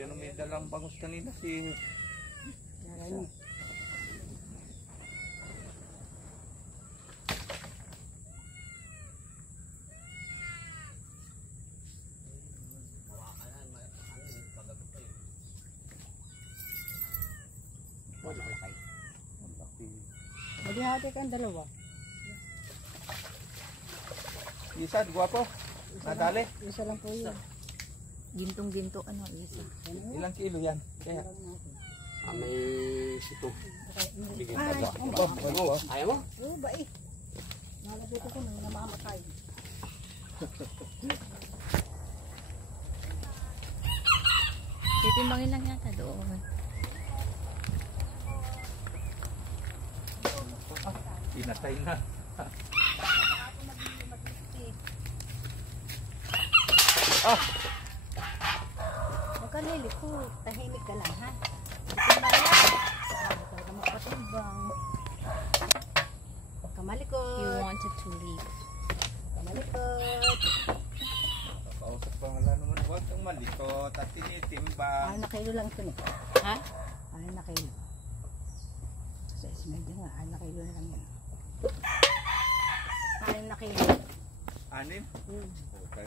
Yan may dalang bangus kanina si... Hati-hati kan dalawa. Isa, guwapo. Nadali. Isa lang po yun. Gintong-ginto ano isa. Ilang kilo yan? Kaya. May sito. Bigay Ay, ka ba? Ayaw mo? Oo ba eh. Nalabuto ko nang namamatay. Titimbangin lang yata doon. Pinatay na. Huwag ka liliko. Tahimik ka lang ha. Ito na yan. Ikaw ka magpatimbang. Huwag ka malikot. You wanted to leave. Huwag ka malikot. Kausap pa nga naman. Huwag kang malikot at tinitimbang. 6 na kilo lang ito eh. Ha? 6 na kilo. Sa ismedyo nga, 6 na kilo na lang yan. 6 na kilo. 6? Hmm. Okay.